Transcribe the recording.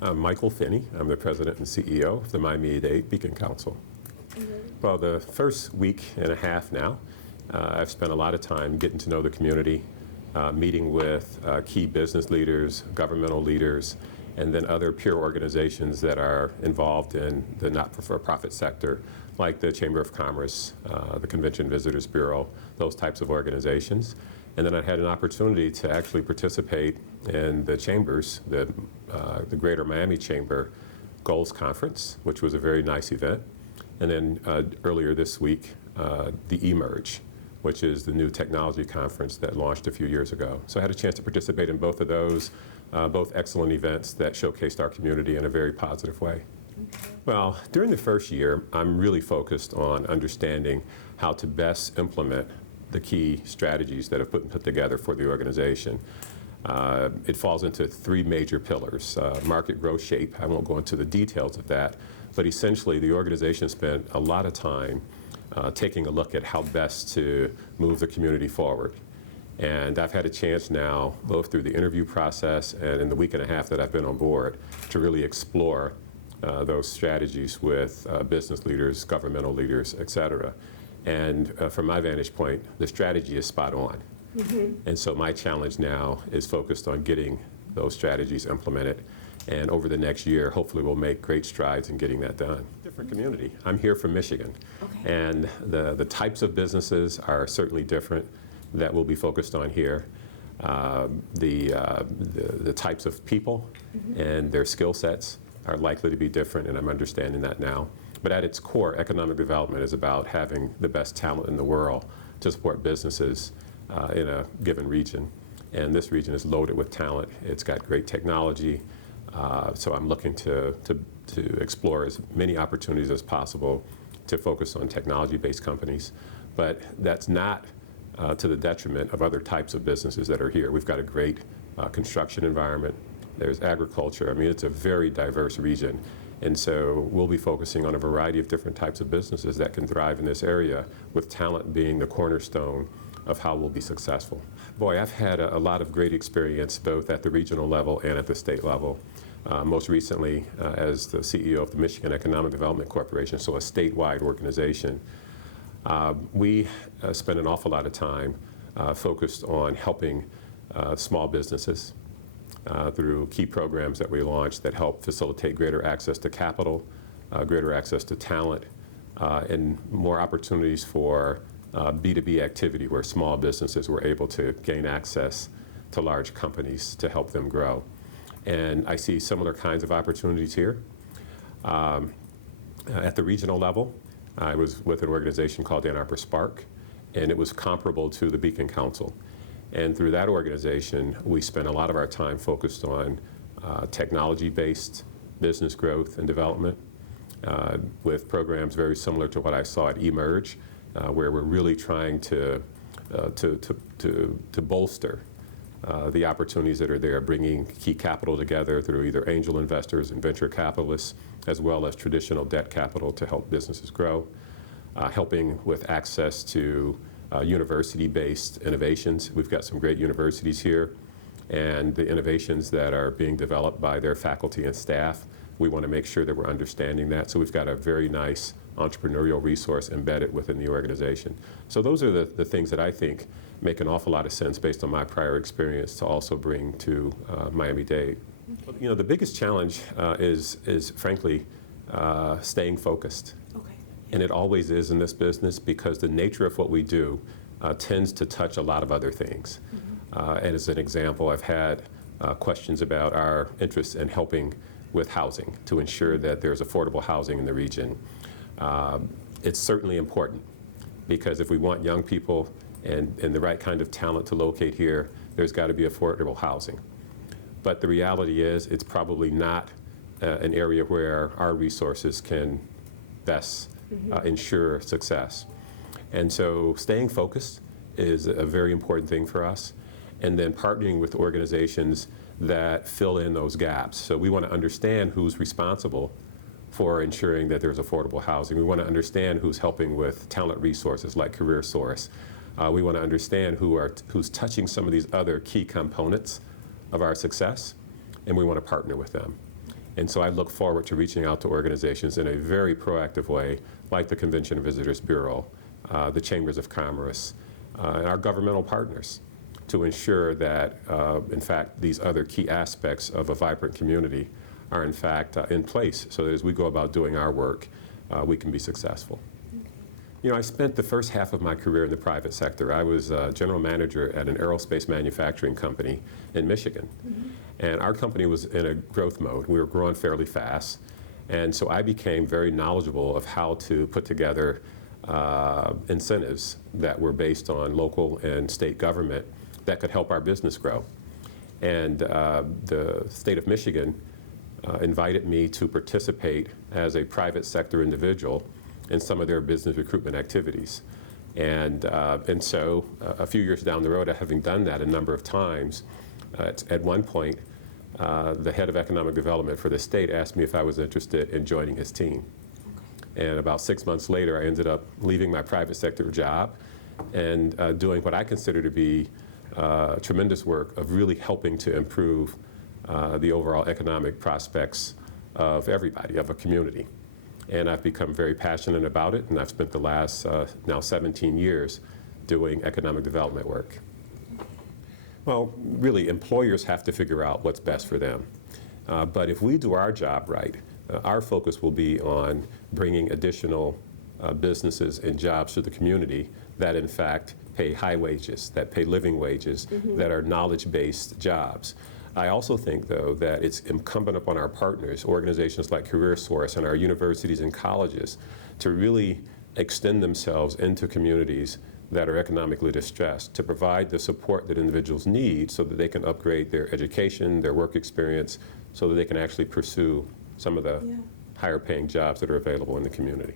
I'm Michael Finney. I'm the president and CEO of the Miami-Dade Beacon Council. Well, the first week and a half now, I've spent a lot of time getting to know the community, meeting with key business leaders, governmental leaders, and then other peer organizations that are involved in the not-for-profit sector, like the Chamber of Commerce, the Convention Visitors Bureau, those types of organizations. And then I had an opportunity to actually participate in the Chambers, the Greater Miami Chamber Goals Conference, which was a very nice event. And then earlier this week, the Emerge, which is the new technology conference that launched a few years ago. So I had a chance to participate in both of those, both excellent events that showcased our community in a very positive way. Well, during the first year, I'm really focused on understanding how to best implement the key strategies that have been put together for the organization. It falls into three major pillars. Market growth shape, I won't go into the details of that, but essentially the organization spent a lot of time taking a look at how best to move the community forward. And I've had a chance now, both through the interview process and in the week and a half that I've been on board, to really explore those strategies with business leaders, governmental leaders, et cetera. And from my vantage point, the strategy is spot on. And so my challenge now is focused on getting those strategies implemented. And over the next year, hopefully we'll make great strides in getting that done. Different community. I'm here from Michigan. And the types of businesses are certainly different that we'll be focused on here. The types of people and their skill sets are likely to be different, and I'm understanding that now. But at its core, economic development is about having the best talent in the world to support businesses in a given region. And this region is loaded with talent. It's got great technology. So I'm looking to explore as many opportunities as possible to focus on technology-based companies. But that's not to the detriment of other types of businesses that are here. We've got a great construction environment. There's agriculture. I mean, it's a very diverse region. And so we'll be focusing on a variety of different types of businesses that can thrive in this area, with talent being the cornerstone of how we'll be successful. Boy, I've had a lot of great experience both at the regional level and at the state level. Most recently as the CEO of the Michigan Economic Development Corporation, so a statewide organization. We spend an awful lot of time focused on helping small businesses through key programs that we launched that help facilitate greater access to capital, greater access to talent, and more opportunities for B2B activity where small businesses were able to gain access to large companies to help them grow. And I see similar kinds of opportunities here. At the regional level, I was with an organization called Ann Arbor Spark, and it was comparable to the Beacon Council. And through that organization, we spent a lot of our time focused on technology-based business growth and development with programs very similar to what I saw at Emerge, where we're really trying to bolster the opportunities that are there, bringing key capital together through either angel investors and venture capitalists, as well as traditional debt capital to help businesses grow, helping with access to university-based innovations. We've got some great universities here, and the innovations that are being developed by their faculty and staff, we want to make sure that we're understanding that. So we've got a very nice entrepreneurial resource embedded within the organization. So those are the things that I think make an awful lot of sense based on my prior experience to also bring to Miami-Dade. You know, the biggest challenge is frankly staying focused. And it always is in this business because the nature of what we do tends to touch a lot of other things. And as an example, I've had questions about our interest in helping with housing to ensure that there's affordable housing in the region. It's certainly important because if we want young people and the right kind of talent to locate here, there's got to be affordable housing. But the reality is it's probably not an area where our resources can best ensure success. And so staying focused is a very important thing for us. And then partnering with organizations that fill in those gaps. So we want to understand who's responsible for ensuring that there's affordable housing. We want to understand who's helping with talent resources like Career Source. We want to understand who's touching some of these other key components of our success, and we want to partner with them. And so I look forward to reaching out to organizations in a very proactive way, like the Convention and Visitors Bureau, the Chambers of Commerce, and our governmental partners, to ensure that, in fact, these other key aspects of a vibrant community are, in fact, in place, so that as we go about doing our work, we can be successful. You know, I spent the first half of my career in the private sector. I was general manager at an aerospace manufacturing company in Michigan. And our company was in a growth mode. We were growing fairly fast. And so I became very knowledgeable of how to put together incentives that were based on local and state government that could help our business grow. And the state of Michigan invited me to participate as a private sector individual in some of their business recruitment activities. And so a few years down the road, having done that a number of times, at one point, the head of economic development for the state asked me if I was interested in joining his team. And about 6 months later, I ended up leaving my private sector job and doing what I consider to be tremendous work of really helping to improve the overall economic prospects of everybody, of a community. And I've become very passionate about it, and I've spent the last now 17 years doing economic development work. Well, really, employers have to figure out what's best for them. But if we do our job right, our focus will be on bringing additional businesses and jobs to the community that, in fact, pay high wages, that pay living wages, that are knowledge-based jobs. I also think, though, that it's incumbent upon our partners, organizations like CareerSource and our universities and colleges, to really extend themselves into communities that are economically distressed, to provide the support that individuals need so that they can upgrade their education, their work experience, so that they can actually pursue some of the higher paying jobs that are available in the community.